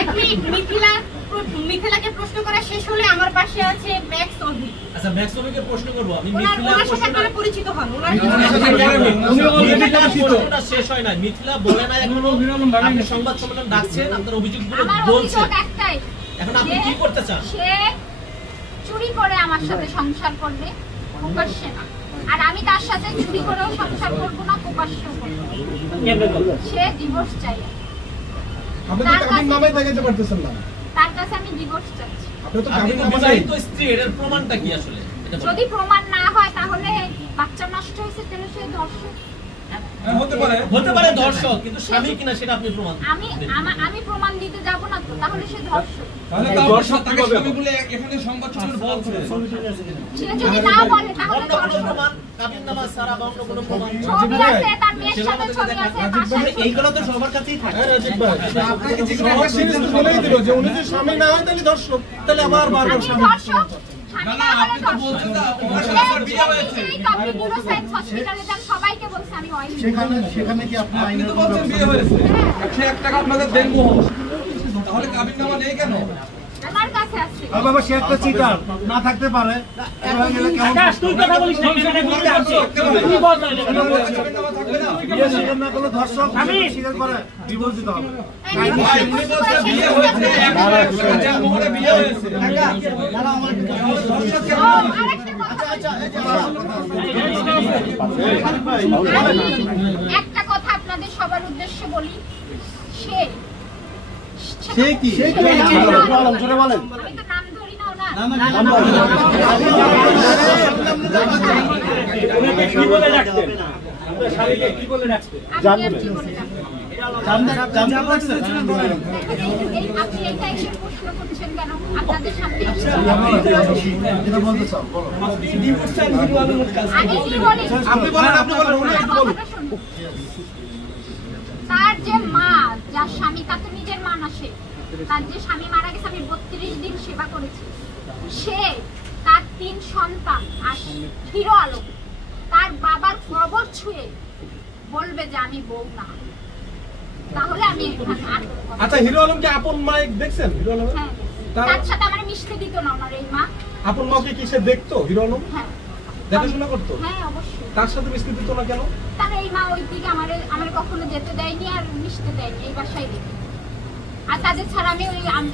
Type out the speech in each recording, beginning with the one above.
এক মিনিট, মিথিলাকে প্রশ্ন করা শেষ হলে আমার পাশে আছে ম্যাক্স অভি। আচ্ছা, ম্যাক্স অভিকে প্রশ্ন করব আমি। মিথিলার সাথে আপনারা পরিচিত হন। প্রশ্নটা শেষ হয় না। মিথিলা বলে না এখনো আপনি সংবাদ সম্মেলন ডাকছেন, আপনার অভিযোগগুলো বলছেন। একটাই, এখন আপনি কি করতে চান? সে চুরি করে আমার সাথে সংসার করবে, প্রকাশ্যে না। আর আমি তার সাথে চুরি করেও সংসার করব না, প্রকাশ্যেও করব না। সে ডিভোর্স চাই। আপনি তো কাবিন নামাই দেখাতে পারতেছেন না। তার কাছে আমি ডিভোর্স চাচ্ছি। আপনি তো কাবিন নামাই নামাই তো স্ত্রী, এর প্রমাণটা কি আসলে? যদি প্রমাণ না হয় তাহলে বাচ্চা নষ্ট হয়েছে, তাহলে সে ধর্ষক। হতে পারে ধর্ষক, কিন্তু স্বামী কিনা সেটা আপনি প্রমাণ। আমি প্রমাণ দিতে যাব না তো, তাহলে সে ধর্ষক। তাহলে ধর্ষক তাকে স্বামী বলে এখানে সংবাদ সম্মেলন বলছে। সে যদি না বলে তাহলে কোনো প্রমাণ, কাবিন নামা ছাড়া বা অন্য কোনো প্রমাণ ছবি আছে, তার মেয়ের সাথে ছবি আছে, তার সাথে এইগুলো তো সবার কাছেই থাকে। রাজীব ভাই আপনাকে যেগুলো একটা সিরিজ বলেই দিল যে উনি যদি স্বামী না হয় তাহলে ধর্ষক, তাহলে আবার বারবার স্বামী ধর্ষক। না না, আপনি তো বলছেন না ওনার সাথে আমার বিয়ে হয়েছে। এই তো আপনি নিউরোসায়েন্স হসপিটালে যান, সবাইকে বলছি আমি ওয়াইফ। সেখানে কি আপনি আপনি তো বলছেন বিয়ে হয়েছে, 101 টাকা আপনাদের দেন গো। তাহলে কাবিন নামা নেই কেন? আমার কাছে আছে। বাবা সে একটা চিটার না থাকতে পারে। এভাবে গেলে কেমন? আকাশ তুই কথা বলিস না, এখানে বলতে আসছে তুই বল না। কাবিন নামা থাকবে না। বিয়ে স্বীকার না করলে ধর্ষক, স্বীকার করে ডিভোর্স দিতে হবে। ভাই উনি বলছেন বিয়ে হয়েছে, 101 টাকা দেন গো করে বিয়ে হয়েছে। ধর্ষক কেন? একটা কথা আপনাদের সবার উদ্দেশ্যে বলি, সে কি জোরে বলেন। আমি তো নাম ধরি না ওনার। ওনাকে কি বলে ডাকতেন? আপনার স্বামীকে কি বলে ডাকতেন? আপনি এইটা এসে প্রশ্ন করছেন কেন আপনাদের সামনে? আমি কি বলি? আপনি বলেন, আপনি বলেন, উনি একটু বলুন। তার যে মা, যার স্বামী, তার তো নিজের মা না সে। তার যে স্বামী মারা গেছে, আমি 32 দিন সেবা করেছি। সে তার 3 সন্তান আর হিরো আলম তার বাবার কবর ছুঁয়ে বলবে যে আমি বউ না, তাহলে আমি এখানে। আচ্ছা, হিরো আলমকে আপন মা দেখছেন? হিরো আলম হ্যাঁ, তার সাথে আমার মিশতে দিত না ওনার এই মা। আপন মাকে কি সে দেখতো? হিরো আলম হ্যাঁ, দেখাশোনা করতো? হ্যাঁ অবশ্যই। তার সাথে মিশতে দিত না কেন? তার এই মা ওই দিকে আমার কখনো যেতে দেয়নি আর মিশতে দেয়নি, এই বাসায় দেখি। আর তাদের ছাড়া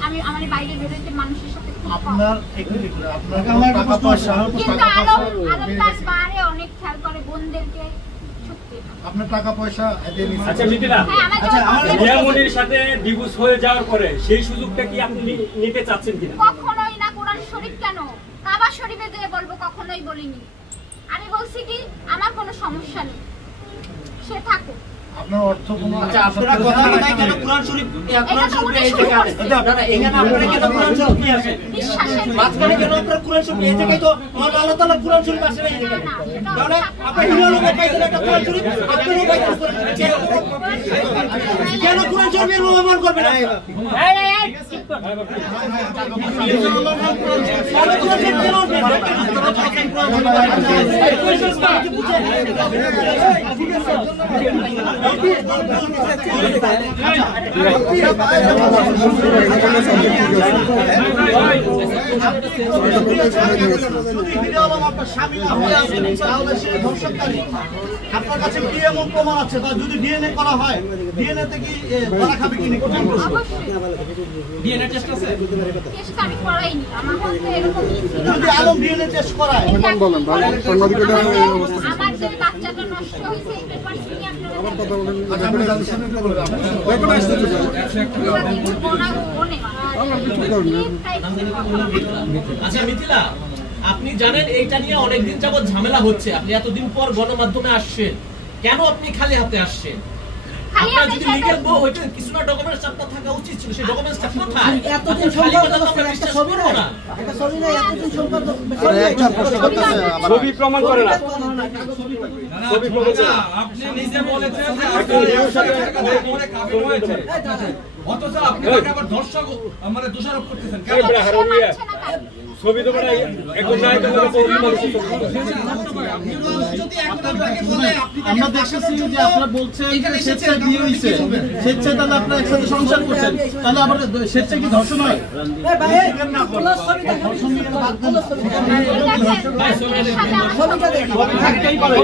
আমি আমার বাইরে বেরোতে মানুষের সাথে খুব কম। কিন্তু আলম তার বারে অনেক খেয়াল করে বোনদেরকে। সত্যি আপনার টাকা পয়সা আচ্ছা মিথিলা, মিয়ামনির সাথে ডিভোর্স হয়ে যাওয়ার পরে সেই সুযোগটা কি আপনি নিতে চাচ্ছেন কিনা? কখনোই না। কোরআন শরীফ কেন, কাবা শরীফে যেয়ে বলবো, কখনোই বলিনি। আমি বলছি কি আমার কোনো সমস্যা নেই, সে থাকুক। আপনার অর্থ কোনো? আচ্ছা, আপনারা কথা বলেন কেন কোরআন শরীফ এই জায়গায় আছে? আপনারা এখানে আপনারা কেন কোরআন শরীফ নিয়ে আসেন? বিশ্বাসের মাঝখানে কেন আপনারা কোরআন শরীফ এই জায়গায় তো মহান আল্লাহ তাআলা কোরআন শরীফ আসে না এই জায়গায়। তাহলে আপনি হিরো আলম পাইছেন একটা কোরআন শরীফ, আপনারাও পাইছেন কোরআন শরীফ। কেন কোরআন শরীফের ব্যবহার করবেন? এই চুপ কর। আপনার কাছে কি এমন প্রমাণ আছে বা যদি ডিএনএ করা হয়, ডিএনএ তে কি ধরা খাবে কিনা? ডিএনএ টেস্ট আছে? টেস্ট আমি করাইনি, আমার মধ্যে এরকম যদি আলম ডিএনএ টেস্ট করায়, বলেন আমার যে বাচ্চাটা নষ্ট হয়েছে এই পেপারস নিয়ে আচ্ছা মিথিলা, আপনি জানেন এইটা নিয়ে অনেকদিন যাবত ঝামেলা হচ্ছে। আপনি এতদিন পর গণমাধ্যমে আসছেন, কেন আপনি খালি হাতে আসছেন? আপনার যদি লিগ্যাল বউ হইতো কিছু না ডকুমেন্টস আপনার থাকা উচিত ছিল, সেই ডকুমেন্টসটা কোথায়? এতদিন সম্পর্ক আমরা বিশ্বাস করব না। একটা ছবি নাই, এতদিন সম্পর্ক ছবি প্রমাণ করে না। ছবি প্রকাশে আপনি নিজে বলেছেন যে আপনার 100 টাকা দিয়ে পরে কাবিন হয়েছে, অথচ আপনি তাকে আবার ধর্ষক মানে দোষারোপ করতেছেন কেন? এই ব্রাহার উনিয়া ছবি তো মানে একদম নাই তো আমরা দেখতেছি যে আপনারা বলছেন যে স্বেচ্ছায় বিয়ে হয়েছে, স্বেচ্ছায় তাহলে আপনারা একসাথে সংসার করছেন, তাহলে আবার স্বেচ্ছায় কি ধর্ষণ হয়? ধর্ষণ নিয়ে বাদ দেন। দেখেন, এর সাথে আমার- থাকতেই পারে।